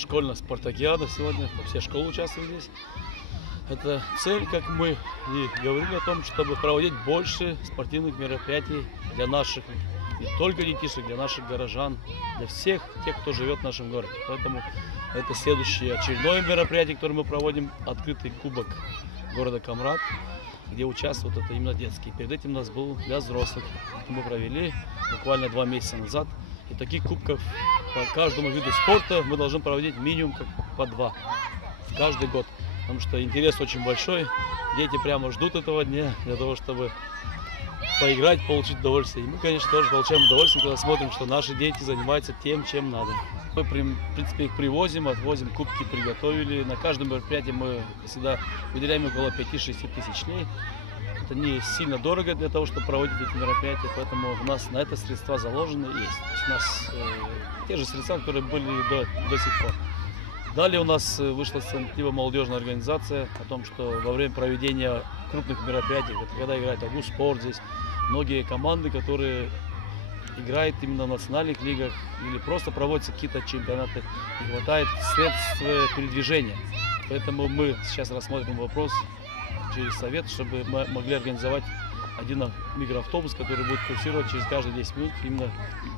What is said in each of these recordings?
школьная спартакиада сегодня, все школы участвуют здесь. Это цель, как мы и говорили о том, чтобы проводить больше спортивных мероприятий для наших, не только детишек, для наших горожан, для всех тех, кто живет в нашем городе. Поэтому это следующее очередное мероприятие, которое мы проводим, открытый кубок города Камрат, где участвуют это именно детские. Перед этим у нас был для взрослых. Это мы провели буквально 2 месяца назад. И таких кубков по каждому виду спорта мы должны проводить минимум по 2 каждый год. Потому что интерес очень большой. Дети прямо ждут этого дня для того, чтобы поиграть, получить удовольствие. И мы, конечно, тоже получаем удовольствие, когда смотрим, что наши дети занимаются тем, чем надо. Мы, в принципе, их привозим, отвозим, кубки приготовили. На каждом мероприятии мы всегда выделяем около 5-6 тысяч дней. Это не сильно дорого для того, чтобы проводить эти мероприятия, поэтому у нас на это средства заложены и есть. То есть у нас те же средства, которые были до сих пор. Далее у нас вышла инициатива молодежная организация о том, что во время проведения крупных мероприятий, когда играет Агу Спорт здесь, многие команды, которые играют именно в национальных лигах или просто проводятся какие-то чемпионаты, не хватает средств передвижения. Поэтому мы сейчас рассмотрим вопрос через совет, чтобы мы могли организовать один микроавтобус, который будет курсировать через каждые 10 минут именно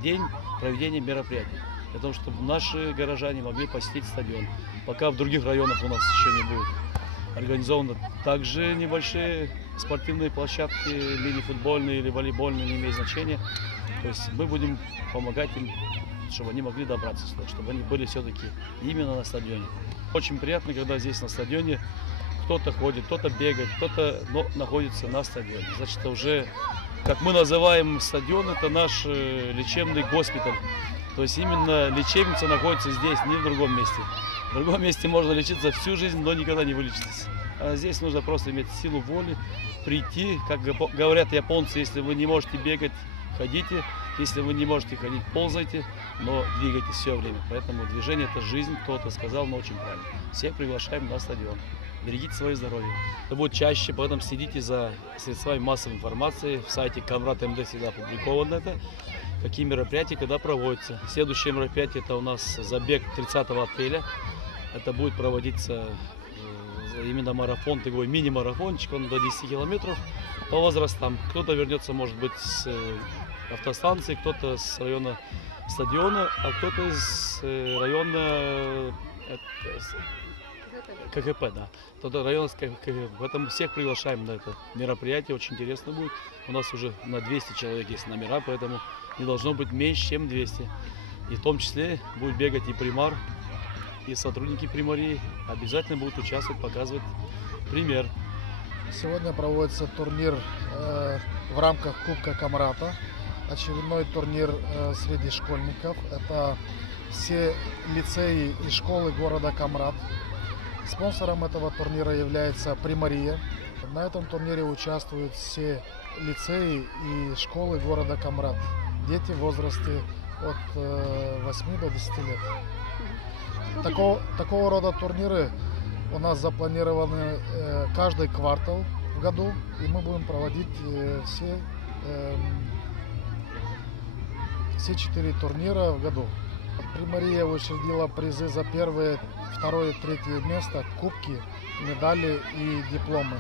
день проведения мероприятий. Для того, чтобы наши горожане могли посетить стадион. Пока в других районах у нас еще не будет организованы также небольшие спортивные площадки, мини-футбольные или волейбольные, не имеет значения. То есть мы будем помогать им, чтобы они могли добраться сюда, чтобы они были все-таки именно на стадионе. Очень приятно, когда здесь на стадионе кто-то ходит, кто-то бегает, кто-то находится на стадионе. Значит, это уже, как мы называем стадион, это наш лечебный госпиталь. То есть именно лечебница находится здесь, не в другом месте. В другом месте можно лечиться всю жизнь, но никогда не вылечитесь. А здесь нужно просто иметь силу воли, прийти, как говорят японцы, если вы не можете бегать, ходите, если вы не можете ходить, ползайте, но двигайтесь все время. Поэтому движение – это жизнь, кто-то сказал, но очень правильно. Всех приглашаем на стадион. Берегите свое здоровье. Это будет чаще, поэтому следите за средствами массовой информации. В сайте Камрат МД всегда опубликовано это. Какие мероприятия, когда проводятся. Следующее мероприятие – это у нас забег 30 апреля. Это будет проводиться именно марафон, такой мини-марафончик, он до 10 километров по возрастам. Кто-то вернется, может быть, с автостанции, кто-то с района стадиона, а кто-то из района КГП, да. Кто-то район КГП. Поэтому всех приглашаем на это мероприятие, очень интересно будет. У нас уже на 200 человек есть номера, поэтому не должно быть меньше, чем 200. И в том числе будет бегать и примар, и сотрудники примарии обязательно будут участвовать, показывать пример. Сегодня проводится турнир в рамках Кубка Камрата. Очередной турнир среди школьников. Это все лицеи и школы города Камрат. Спонсором этого турнира является Примария. На этом турнире участвуют все лицеи и школы города Камрат. Дети в возрасте от 8 до 10 лет. Такого рода турниры у нас запланированы каждый квартал в году, и мы будем проводить все 4 турнира в году. Примария учредила призы за первое, второе, третье место, кубки, медали и дипломы.